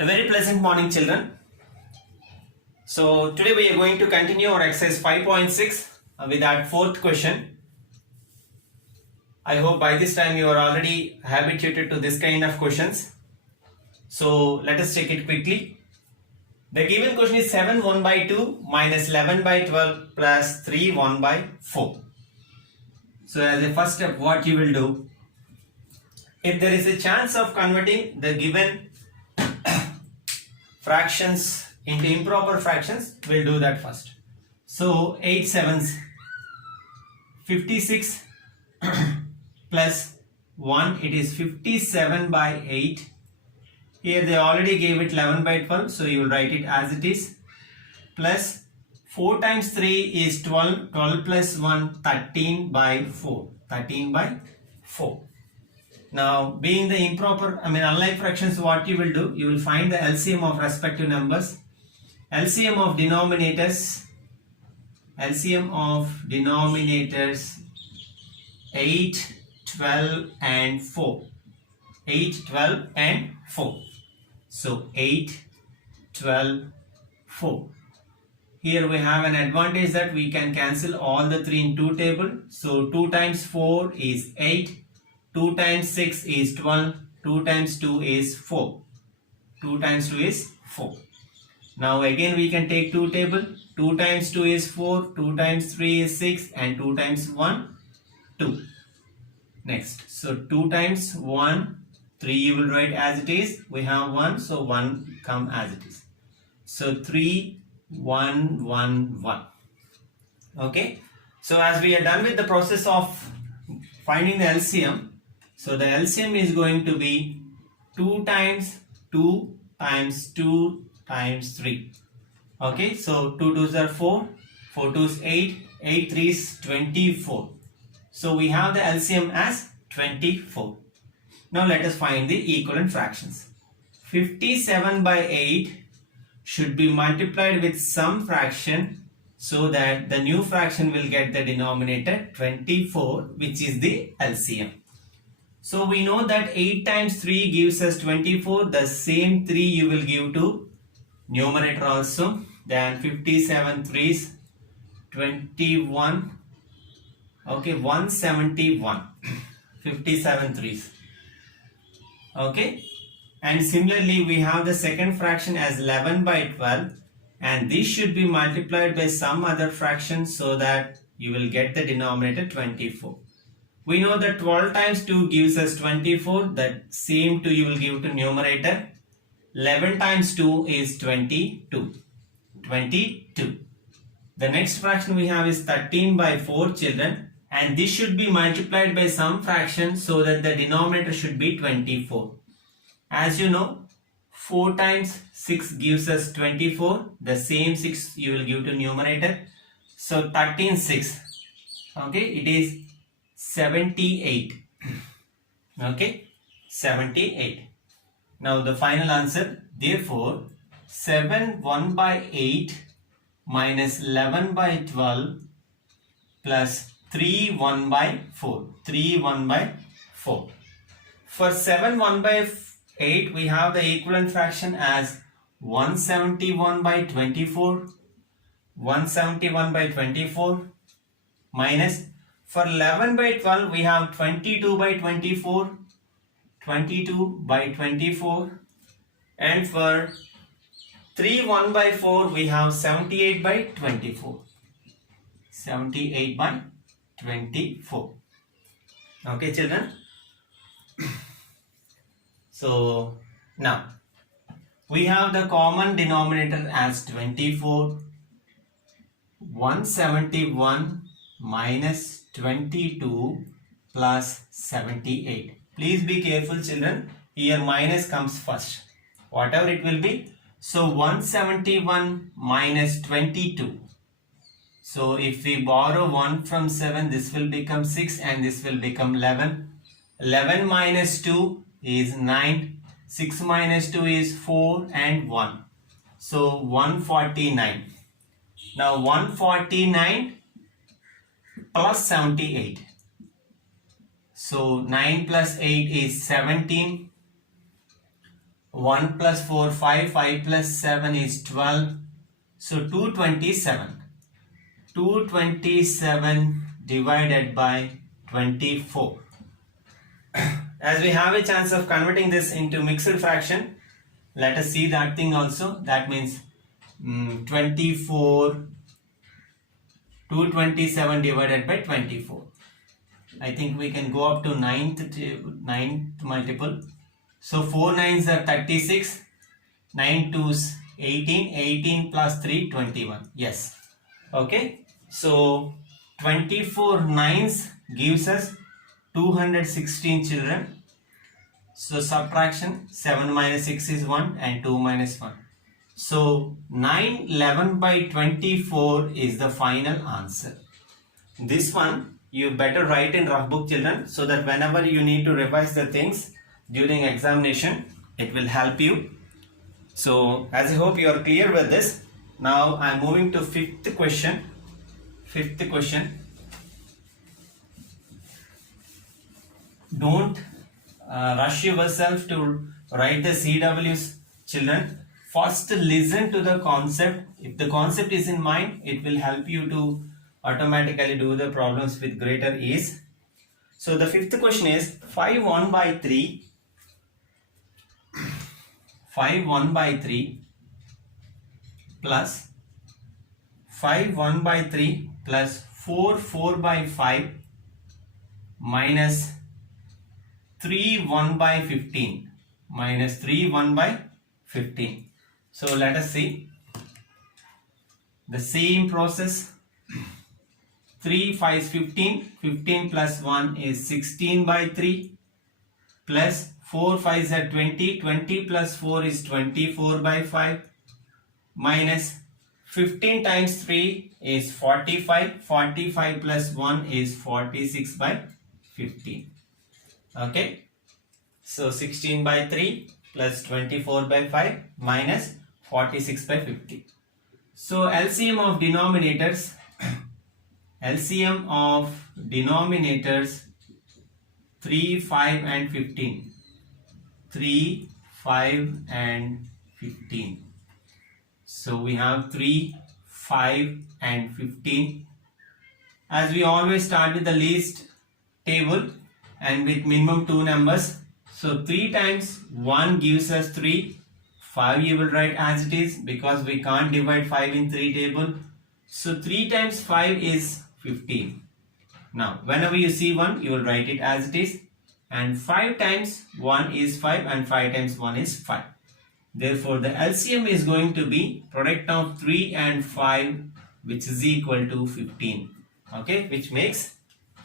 A very pleasant morning, children. So today we are going to continue our exercise 5.6 with our fourth question. I hope by this time you are already habituated to this kind of questions. So let us take it quickly. The given question is 7 1 by 2 minus 11 by 12 plus 3 1 by 4. So as a first step, what you will do, if there is a chance of converting the given fractions into improper fractions, we'll do that first. So 8 sevens 56 plus 1, it is 57 by 8. Here they already gave it 11 by 12, so you will write it as it is, plus 4 times 3 is 12, 12 plus 1, 13 by 4, 13 by 4. Now, being the improper, unlike fractions, what you will do, you will find the LCM of respective numbers. LCM of denominators 8, 12 and 4. 8, 12 and 4. So 8, 12, 4. Here we have an advantage that we can cancel all the 3 in 2 table. So 2 times 4 is 8. 2 times 6 is 12. 2 times 2 is 4. 2 times 2 is 4. Now again we can take 2 table. 2 times 2 is 4. 2 times 3 is 6. And 2 times 1, 2. Next. So 2 times 1, 3 you will write as it is. We have 1. So 1 come as it is. So 3, 1, 1, 1. Okay. So as we are done with the process of finding the LCM, so the LCM is going to be 2 times 2 times 2 times 3. Okay, so 2 2s are 4, 4 2s 8, 8 3s 24. So we have the LCM as 24. Now let us find the equivalent fractions. 57 by 8 should be multiplied with some fraction so that the new fraction will get the denominator 24, which is the LCM. So we know that 8 times 3 gives us 24. The same 3 you will give to numerator also. Then 57 3s 21. Okay, 171. 57 3s. Okay. And similarly we have the second fraction as 11 by 12. And this should be multiplied by some other fraction so that you will get the denominator 24. We know that 12 times 2 gives us 24. That same 2 you will give to numerator. 11 times 2 is 22. 22. The next fraction we have is 13 by 4, children. And this should be multiplied by some fraction so that the denominator should be 24. As you know, 4 times 6 gives us 24. The same 6 you will give to numerator. So 13 6. Okay, it is 78. Okay, 78. Now the final answer. Therefore, 7 1 by 8 minus 11 by 12 plus 3 1 by 4. 3 1 by 4. For 7 1 by 8, we have the equivalent fraction as 171 by 24. 171 by 24 minus, for 11 by 12 we have 22 by 24. 22 by 24. And for 3 1 by 4 we have 78 by 24. 78 by 24. Okay, children. So now we have the common denominator as 24. 171 minus 22 plus 78. Please be careful, children. Here minus comes first. Whatever it will be. So 171 minus 22. So if we borrow 1 from 7, this will become 6 and this will become 11. 11 minus 2 is 9. 6 minus 2 is 4 and 1. So 149. Now 149 plus 78. So 9 plus 8 is 17. 1 plus 4, 5. 5 plus 7 is 12. So 227. 227 divided by 24. As we have a chance of converting this into mixed fraction, let us see that thing also. That means 24, 227 divided by 24. I think we can go up to ninth multiple. So 4 nines are 36, 9 twos 18, 18 plus 3 21. Yes. Okay. So 24 nines gives us 216 children. So subtraction, 7 minus 6 is 1 and 2 minus 1. So 9 11 by 24 is the final answer. This one you better write in rough book, children, so that whenever you need to revise the things during examination, it will help you. So as I hope you are clear with this, now I am moving to fifth question. Fifth question. Don't rush yourself to write the CWs, children. First listen to the concept. If the concept is in mind, it will help you to automatically do the problems with greater ease. So the fifth question is 5 1 by 3. 5 1 by 3 plus 5 1 by 3 plus 4 4 by 5 minus 3 1 by 15 minus 3 1 by 15. So let us see the same process. 3 5 is 15. 15 plus 1 is 16 by 3 plus 4 5 is 20. 20 plus 4 is 24 by 5 minus 15 times 3 is 45. 45 plus 1 is 46 by 15. Okay. So 16 by 3 plus 24 by 5 minus 46 by 50. So LCM of denominators, LCM of denominators 3, 5 and 15. 3, 5 and 15. So we have 3, 5 and 15. As we always start with the least table and with minimum 2 numbers. So 3 times 1 gives us 3. 5 you will write as it is because we can't divide 5 in 3 table. So 3 times 5 is 15. Now whenever you see 1 you will write it as it is, and 5 times 1 is 5 and 5 times 1 is 5. Therefore the LCM is going to be product of 3 and 5, which is equal to 15. Okay, which makes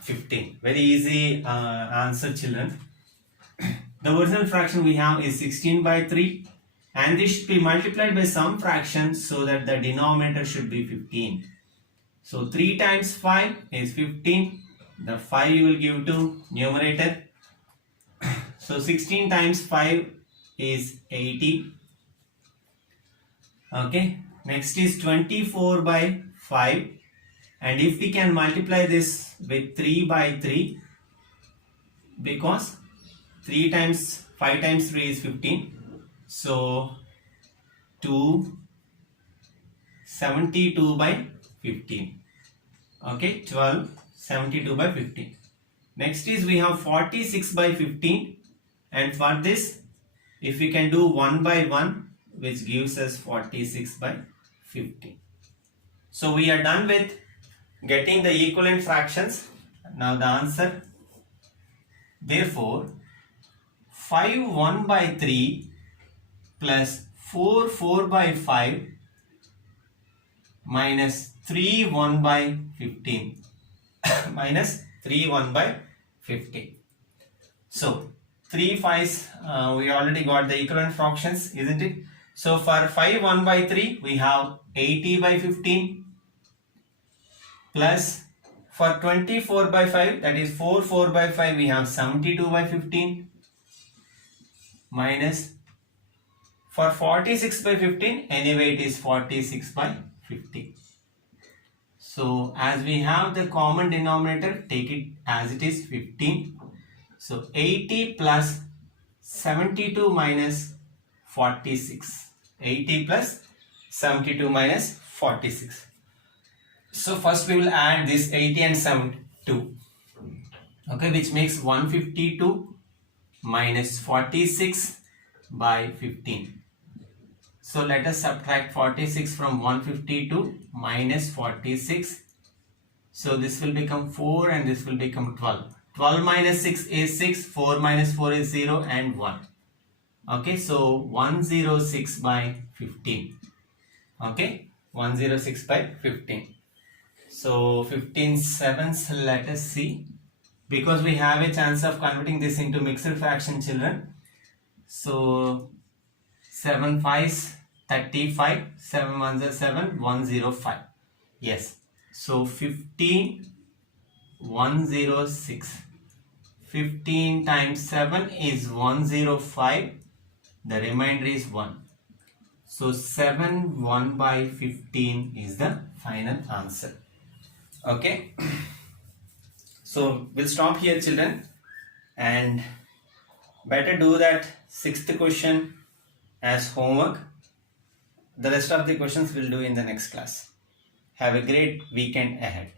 15. Very easy answer, children. The original fraction we have is 16 by 3 and this should be multiplied by some fraction so that the denominator should be 15. So 3 times 5 is 15. The 5 you will give to numerator. So 16 times 5 is 80. Okay. Next is 24 by 5. And if we can multiply this with 3 by 3, because 3 times 5 times 3 is 15. So 72 by 15. Okay, 12, 72 by 15. Next is we have 46 by 15, and for this if we can do 1 by 1, which gives us 46 by 15. So we are done with getting the equivalent fractions. Now the answer. Therefore 5 1 by 3 plus 4 4 by 5 minus 3 1 by 15 minus 3 1 by 15. So 3 5's we already got the equivalent fractions, isn't it? So for 5 1 by 3 we have 80 by 15 plus for 24 by 5, that is 4 4 by 5, we have 72 by 15 minus for 46 by 15, anyway it is 46 by 15. So as we have the common denominator, take it as it is 15. So 80 plus 72 minus 46. 80 plus 72 minus 46. So first we will add this 80 and 72. Okay, which makes 152 minus 46 by 15. So let us subtract 46 from 152 minus 46. So this will become 4 and this will become 12. 12 minus 6 is 6, 4 minus 4 is 0 and 1. Okay, so 106 by 15. Okay, 106 by 15. So 15 sevens, let us see. Because we have a chance of converting this into mixed fraction, children. So 7 5s 35, 7 1s are 7, 105. Yes. So 15 106. 15 times 7 is 105. The remainder is 1. So 7 1 by 15 is the final answer. Okay. So we'll stop here, children, and better do that 6th question as homework. The rest of the questions we'll do in the next class. Have a great weekend ahead.